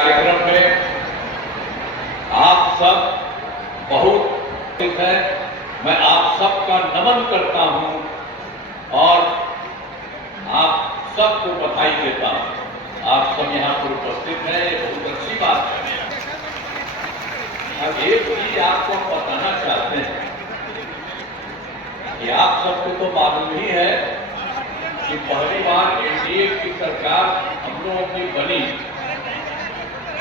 कार्यक्रम में आप सब बहुत है, मैं आप सबका नमन करता हूं और आप सबको बधाई देता हूं। आप सब यहाँ पर उपस्थित हैं, ये बहुत अच्छी बात है। अब एक चीज आपको बताना चाहते हैं कि आप सबको तो मालूम ही है कि पहली बार एनडीए की सरकार हम लोगों की बनी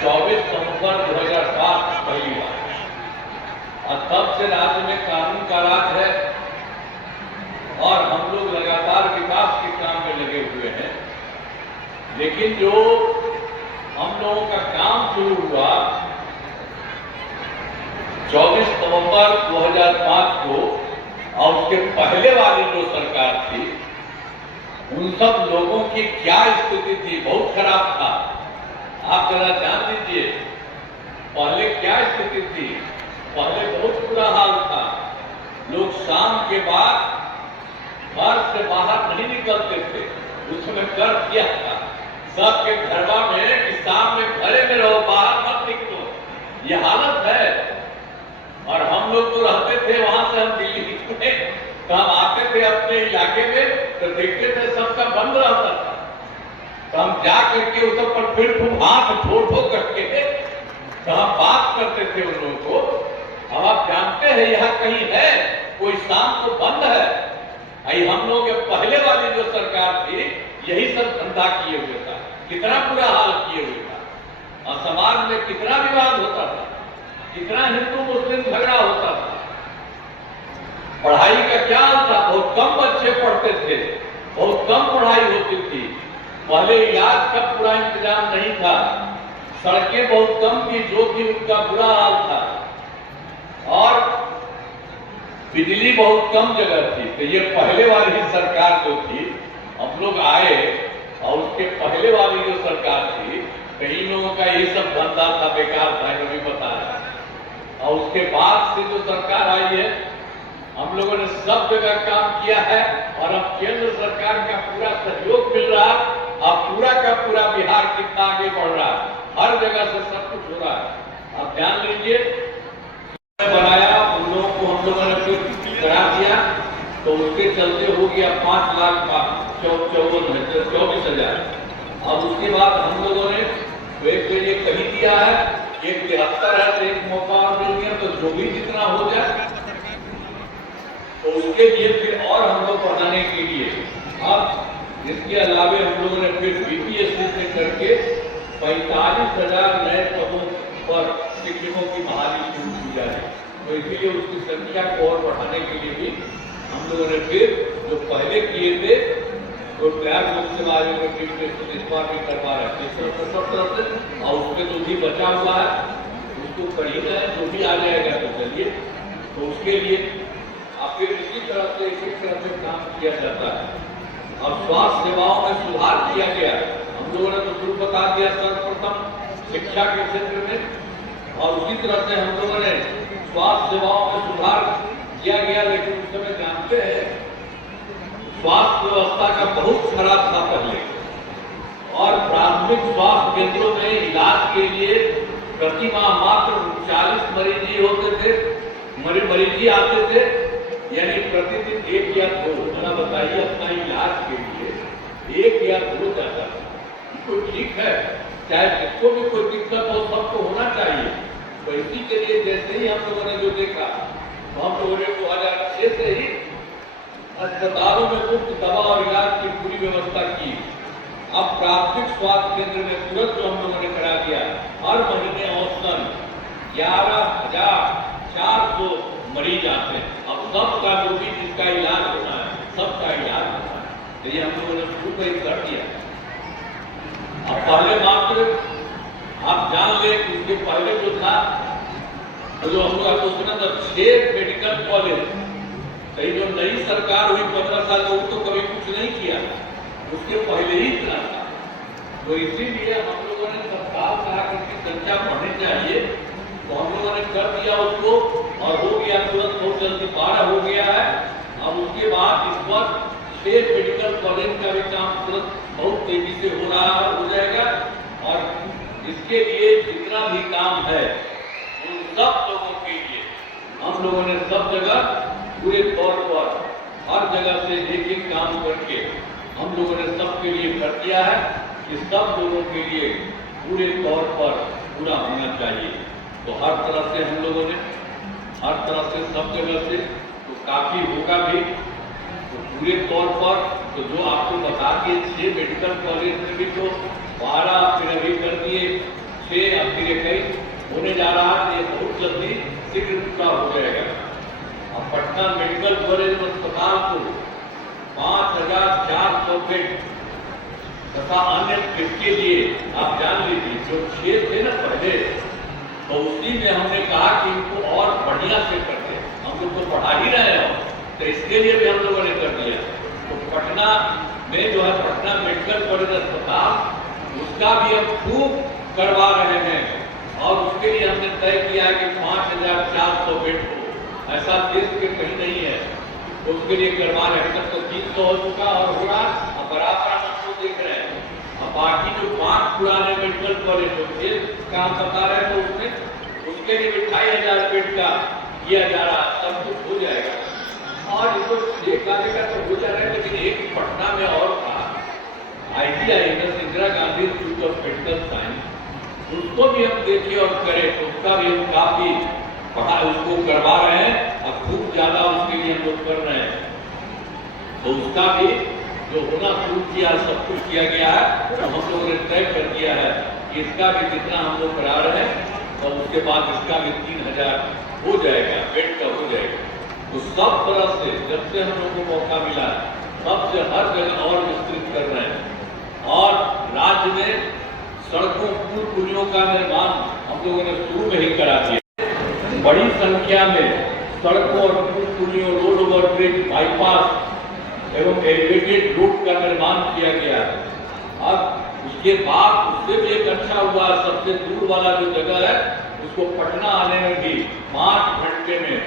24 नवंबर 2007 पहली बार, और तब से राज्य में कानून का राज है और हम लोग लगातार विकास के काम में लगे हुए हैं। लेकिन जो हम लोगों का काम शुरू हुआ 24 नवंबर 2005 को, और उसके पहले वाली जो सरकार थी उन सब लोगों की क्या स्थिति थी, बहुत खराब था। आप जरा जान लीजिए पहले क्या स्थिति थी। पहले बहुत बुरा हाल था, लोग शाम के बाद घर से बाहर नहीं निकलते थे। उसमें कर दिया था सबके घरवा में कि शाम में घरे में रहो, बाहर मत निकलो, ये हालत है। और हम लोग तो रहते थे वहां से, हम दिल्ली निकले तो हम आते थे अपने इलाके में तो देखते थे सबका बंद रहता था, तो हम जा करके उस पर फिर हाथ ठो करके तो हम बात करते थे उन लोगों को। अब आप जानते हैं यहाँ कहीं है कोई शाम को बंद है? आई हम लोग के पहले वाली जो सरकार थी यही सब धंधा किए हुए था, कितना बुरा हाल किए हुए था, और समाज में कितना विवाद होता था, कितना हिंदू मुस्लिम झगड़ा होता था। पढ़ाई का क्या हाल था, बहुत कम बच्चे पढ़ते थे, बहुत कम पढ़ाई होती थी। पहले इलाज का पूरा इंतजाम नहीं था, सड़कें बहुत कम थी, जो कि उनका बुरा हाल था, और बिजली बहुत कम जगह थी। तो ये पहले वाली सरकार जो थी, हम लोग आए और उसके पहले वाली जो सरकार थी तो इन लोगों का ये सब धंधा था, बेकार था, ये भी बता रहा। और उसके बाद से जो सरकार आई है हम लोगों ने सब जगह काम किया है, और अब केंद्र सरकार का पूरा सहयोग मिल रहा है। अब पूरा का पूरा बिहार कितना आगे बढ़ रहा है, हर जगह से सब कुछ हो रहा है। अब ध्यान लीजिए, बनाया उन लोगों को हम लोगों ने फिर करा दिया, तो उसके चलते हो गया 5,54,000। अब उसके बाद हम लोगों ने एक ये कही दिया है, एक 73 है तो एक मौका और मिल गया, तो जो भी जितना हो जाए तो उसके लिए फिर और हम लोग बढ़ाने के लिए अब इसके अलावे हम लोगों ने फिर बीपीएससी से करके 45,000 नए पदों पर शिक्षकों की बहाली शुरू की जाए। तो इसीलिए उसकी संख्या को और बढ़ाने के लिए भी हम लोगों ने फिर जो पहले किए थे तो प्रयाग लोक सेवा आयोग में इस बार भी करवा रहे थे, और उसमें जो भी बचा हुआ है उसको करी जाए, जो भी आ जाएगा तो चलिए। तो उसके लिए अब फिर इसी तरह से इसी तरह से काम किया जाता है। अब स्वास्थ्य सेवाओं में सुधार किया गया, हम लोगों ने तो शुरू बता दिया सर्वप्रथम शिक्षा के क्षेत्र में, और उसी तरह से हम लोगों ने स्वास्थ्य सेवाओं में सुधार किया गया। लेकिन उस समय जानते हैं स्वास्थ्य व्यवस्था का बहुत खराब था पहले, और प्राथमिक स्वास्थ्य केंद्रों में इलाज के लिए प्रति माह मात्र 40 मरीज ही होते थे, मरीज ही आते थे, यानी प्रतिदिन 1 या 2। जरा बताइए, अपना इलाज के लिए 1 या 2 जाता था। तो ठीक है, चाहे जिसको भी कोई दिक्कत हो सबको होना चाहिए। तो इसी के लिए जैसे ही हम लोगों ने जो देखा तो हम लोगों ने 2006 से ही अस्पतालों में मुफ्त दवा और इलाज की पूरी व्यवस्था की। अब प्राथमिक स्वास्थ्य केंद्र में तुरंत जो हम लोगों ने करा दिया, हर महीने औसतन 11,400 मरीज आते हैं। अब सबका जो भी जिसका इलाज होना है सबका इलाज होना है, तो ये हम लोगों ने शुरू कर दिया। अब पहले मात्र आप जान ले कि उसके पहले जो था तो जो हम लोग उसमें 6 मेडिकल कॉलेज, कहीं जो नई सरकार हुई 15 साल में, तो कभी कुछ नहीं किया, उसके पहले ही इतना था। तो इसीलिए हम लोगों ने तत्काल कहा कि इसकी संख्या बढ़नी चाहिए, तो हम लोगों ने कर दिया उसको, और हो गया तुरंत, बहुत जल्दी 12 हो गया है। अब उसके बाद इस वक्त 6 मेडिकल कॉलेज का भी काम तुरंत बहुत तेजी से हो रहा है, हो जाएगा। और इसके लिए जितना भी काम है उन सब लोगों के लिए हम लोगों ने सब जगह पूरे तौर पर हर जगह से एक एक काम करके हम लोगों ने सबके लिए कर दिया है कि सब लोगों के लिए पूरे तौर पर पूरा होना चाहिए। तो हर तरह से हम लोगों ने हर तरह से सब जगह से तो काफी होगा भी तो पूरे तौर पर तो जो आपको बता के 6 मेडिकल कॉलेज में भी तो 12 फिर अभी कर दिए 6 अब फिर 21 होने जा रहा है। ये बहुत जल्दी शीघ्र पूरा हो जाएगा। अब पटना मेडिकल कॉलेज अस्पताल को 5400 बेड तथा अन्य के लिए आप जान लीजिए जो 6 थे ना पहले तो उसी में हमने कहा कि इनको और बढ़िया से करते हम लोग तो पढ़ा ही रहे हो तो इसके लिए भी हम लोगों ने कर दिया। तो पटना में जो है पटना मेडिकल कॉलेज अस्पताल उसका भी हम खूब करवा रहे हैं और उसके लिए हमने तय किया कि 5400 बेड हो। ऐसा देश के कहीं नहीं है तो उसके लिए करवा रहे हैं। तब तो 300 हो चुका और हो रहा अब बराबर हम उसको देख रहे हैं। अब बाकी जो 5 पुराने मेडिकल कॉलेज होंगे काम बता रहे हैं तो उसमें उसके लिए 25,000 बेड का किया जा रहा है। सब कुछ हो जाएगा और इसको एक आगे का तो हो जा रहा है। लेकिन एक पटना में और था IGI Indira Gandhi institute of medical science उसको भी हम देखें और करें तो उसका भी हम काफी पढ़ा उसको करवा रहे हैं और खूब ज्यादा उसके लिए हम लोग कर रहे हैं। तो उसका भी जो होना शुरू किया सब कुछ किया गया है तो हम लोगों ने तय कर दिया है कि इसका भी जितना हम लोग करा रहे हैं और उसके बाद इसका भी 3000 हो जाएगा बेड का हो जाएगा। तो सब तरह से जब से हम लोगों को मौका मिला तब से हर जगह और विस्तृत कर रहे हैं और राज्य में सड़कों पुल पुलियों का निर्माण हम लोगों ने शुरू में ही करा दिया। बड़ी संख्या में सड़कों और पुल पुलियों रोड ओवर ब्रिज बाईपास एवं एलिवेटेड रोड का निर्माण किया गया है। अब उसके बाद उससे भी एक अच्छा हुआ सबसे दूर वाला जो जगह है उसको पटना आने में भी 5 घंटे में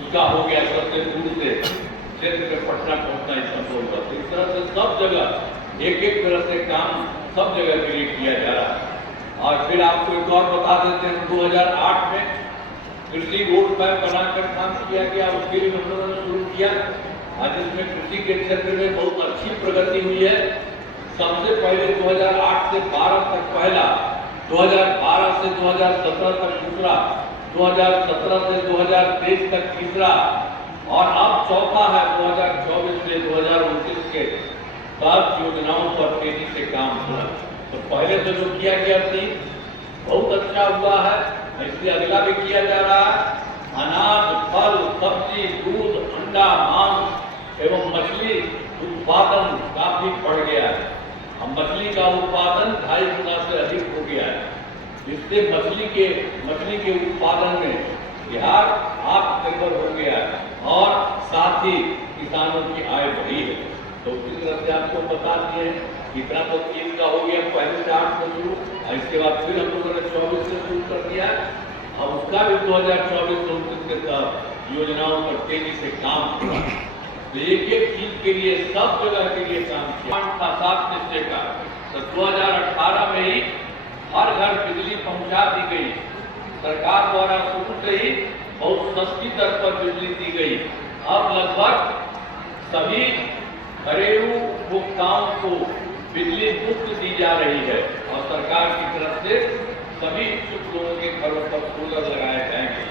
उसका हो गया सबसे दूर से क्षेत्र में पटना पहुंचना संभव हुआ। तो इस तरह से सब जगह एक एक तरह से काम सब जगह के लिए किया जा रहा है। और फिर आपको एक और बता देते हैं 2008 में कृषि रोड मैप बनाकर काम किया गया उसके लिए हम लोगों ने शुरू किया। आज इसमें कृषि के क्षेत्र में बहुत अच्छी प्रगति हुई है। सबसे पहले 2008 से 12 तक पहला 2012 से 2017 तक दूसरा 2017 से 2023 तक तीसरा और अब चौथा है 2024 से 2029 के बाद योजनाओं पर तेजी से काम हुआ। तो पहले से जो किया गया थी बहुत अच्छा हुआ है इसलिए अगला भी किया जा रहा है। अनाज फल सब्जी दूध अंडा मांस एवं मछली उत्पादन काफी बढ़ गया है। अब मछली का उत्पादन 2.5 गुना से अधिक हो गया है। इससे मछली के उत्पादन में बिहार आत्मनिर्भर हो गया है और साथ ही किसानों की आय बढ़ी है। तो इस तरह से आपको बता दिए इतना तो 3 का हो गया पहले से 8 में शुरू और इसके बाद फिर हम लोगों ने 24 से शुरू कर दिया। अब उसका भी 2024-29 के तहत योजनाओं पर तेजी से काम किया। तो एक एक चीज के लिए सब जगह के लिए काम किया था 7 निश्चय का। तो 2018 में ही हर घर बिजली पहुंचा दी गई। सरकार द्वारा शुरू से ही बहुत सस्ती दर पर बिजली दी गई। अब लगभग सभी घरेलू उपभोक्ताओं को बिजली मुफ्त दी जा रही है और सरकार की तरफ से सभी इच्छुक लोगों के घरों पर सोलर लगाए जाएंगे।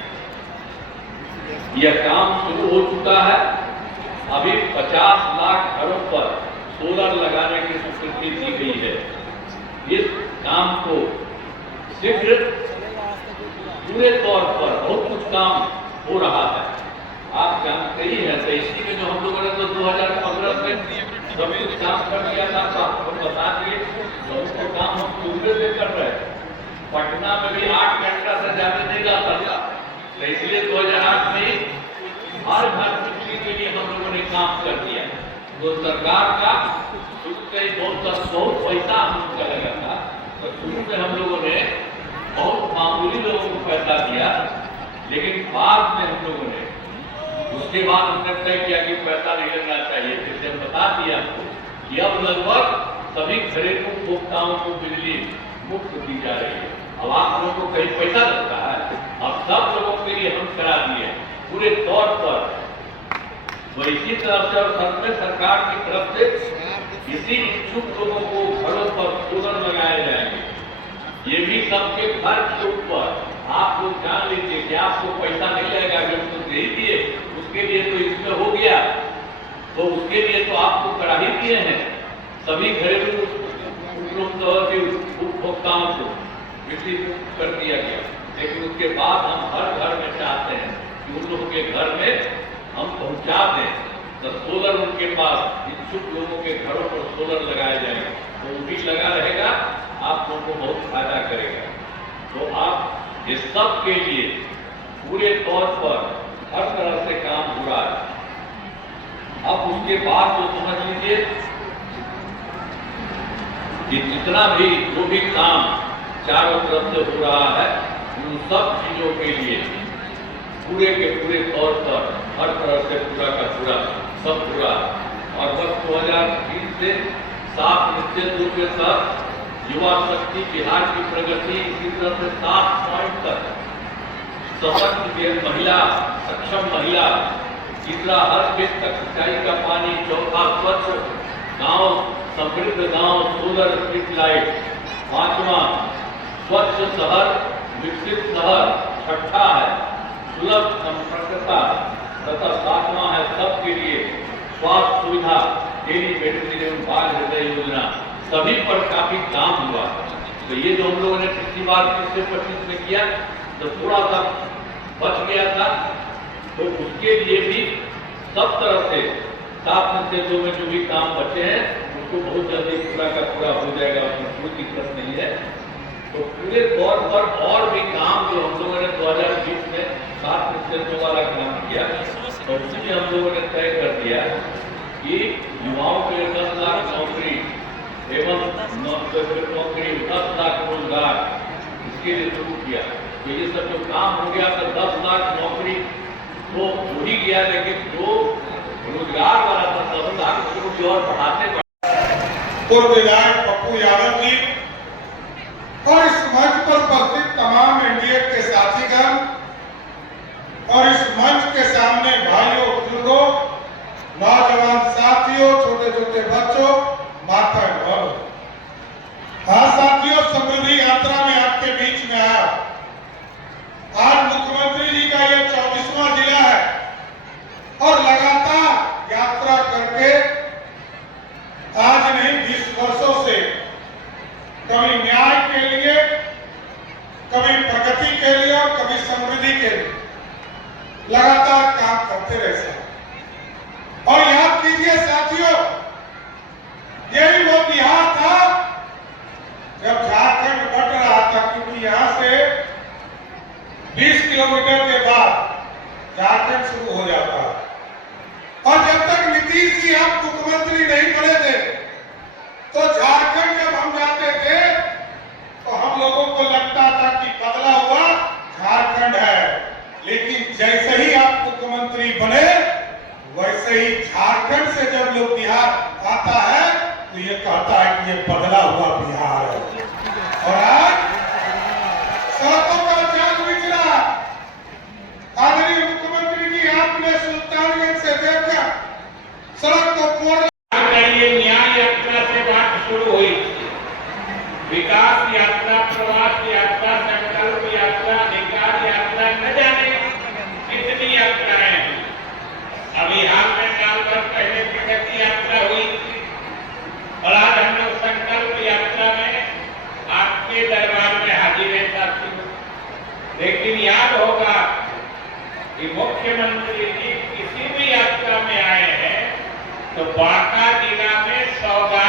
यह काम शुरू हो चुका है। अभी 50 लाख घरों पर सोलर लगाने की स्वीकृति दी गई है। इस काम को शीघ्र पूरे तौर पर बहुत कुछ काम हो रहा है आप जानते ही हैं। तो इसी में जो हम लोगों ने तो 2015 में सभी कुछ काम कर दिया था तो आपको बता दिए तो काम हम पूरे से कर रहे हैं। पटना में भी 8 घंटा से ज्यादा नहीं जाता था तो इसलिए 2008 में हर घर बिजली के लिए हम लोगों ने काम कर दिया। तो सरकार का शुरू से ही बहुत पैसा हम लोग का लगा था। तो शुरू में हम लोगों ने बहुत मामूली लोगों को पैसा दिया लेकिन बाद में हम लोगों ने उसके बाद हमने तय किया कि पैसा नहीं लगना चाहिए। फिर हम बता दिया आपको कि अब लगभग सभी घरेलू उपभोक्ताओं को बिजली मुफ्त दी जा रही है। अब आप लोगों को कहीं पैसा लगता है, अब सब लोगों के लिए हम करा दिए पूरे तौर पर। तो इसी तरफ से और सरकार की तरफ से इसी इच्छुक लोगों को घरों पर सोलर लगाए जाएंगे। ये भी सबके घर के ऊपर आप लोग जान लीजिए कि आपको पैसा नहीं लगेगा, जो उसको दे दिए उसके लिए तो इसमें हो गया, तो उसके लिए तो आपको करा ही दिए हैं सभी घरेलू उपभोक्ताओं को बिजली मुक्त कर दिया गया। लेकिन उसके बाद हम हर घर में चाहते हैं कि उन लोगों के घर में हम पहुंचा दें, तो सोलर उनके पास इच्छुक लोगों के घरों पर सोलर लगाए जाएंगे, तो वो भी लगा रहेगा, आप लोगों को बहुत फायदा करेगा। तो आप इस सब के लिए पूरे तौर पर हर तरह से काम हो रहा है। अब उसके बाद तो समझ लीजिए कि जितना भी जो भी काम चारों तरफ से हो रहा है, उन सब चीजों के लिए पूरे के पूरे तौर पर हर तरह से पूरा का पूरा सब पूरा। और वर्ष 2020 से 7 निश्चित रूप के साथ युवा शक्ति, बिहार की प्रगति, इसी तरह से 7 पॉइंट तक सशक्त महिला, सक्षम महिला, तीसरा हर खेत तक सिंचाई का पानी, चौथा स्वच्छ गांव, समृद्ध गांव, सोलर स्ट्रीट लाइट, पांचवा स्वच्छ शहर, विकसित शहर, छठा है सुलभ संपर्कता, तथा सातवां है सबके लिए स्वास्थ्य सुविधा, टेली मेडिसिन एवं बाल हृदय योजना। सभी पर काफी काम हुआ। तो ये जो हम लोगों ने पिछली बार 2025 में किया तो थोड़ा सा बच गया था, तो उसके लिए भी सब तरह से 7 निश्चय में जो भी काम बचे हैं उसको बहुत जल्दी पूरा का पूरा हो जाएगा, उसमें कोई दिक्कत नहीं है। तो पूरे तौर पर और भी काम जो हम लोगों ने 2020 में 7 निश्चय वाला काम किया, तो उसमें हम लोगों ने तय कर दिया कि युवाओं के लिए 10 लाख नौकरी एवं नौकरी 10 लाख रोजगार, इसके लिए शुरू किया। तो ये सब जो काम हो गया तो 10 लाख नौकरी तो हो ही गया, लेकिन जो रोजगार वाला था 10 लाख करोड़ और बढ़ाते पूर्व विधायक पप्पू यादव जी और इस मंच पर उपस्थित तमाम एनडीए के साथीगण और इस मंच के सामने भाइयों, बुजुर्गों, नौजवान साथियों, छोटे छोटे बच्चों, माताएं बहनों, हाँ साथियों, समृद्धि यात्रा में आपके बीच में आया। आज मुख्यमंत्री जी का यह 24वां जिला है और लगातार यात्रा करके आज नहीं 20 वर्षों से कभी न्याय के लिए, कभी प्रगति के लिए और कभी समृद्धि के लिए लगातार काम करते रहे साहब। और याद कीजिए साथियों, यही वो बिहार था जब झारखंड बट रहा था, क्योंकि यहां से 20 किलोमीटर के बाद झारखंड शुरू हो जाता। और जब तक नीतीश जी आप मुख्यमंत्री नहीं बने थे तो झारखंड जब हम जाते थे तो हम लोगों को लगता था कि बदला हुआ झारखंड है, लेकिन जैसे ही आप मुख्यमंत्री बने वैसे ही झारखंड से जब लोग बिहार आता है तो ये कहता है कि ये बदला हुआ बिहार है। और आज सड़कों का जाल बिछ रहा। आदरणीय मुख्यमंत्री जी, आपने सुल्तानगंज से देखा सड़क को फोड़ न्याय यात्रा से बात शुरू हुई, विकास यात्रा, प्रवास यात्रा, संकल्प यात्रा, अधिकार यात्रा, न जाने कितनी यात्राएं हैं। अभी हाल में साल भर पहले प्रगति यात्रा हुई और आज हम लोग संकल्प यात्रा में आपके दरबार में हाजिर है साथी। लेकिन याद होगा कि मुख्यमंत्री जी किसी भी यात्रा में आए हैं तो बांका जिला में सौगात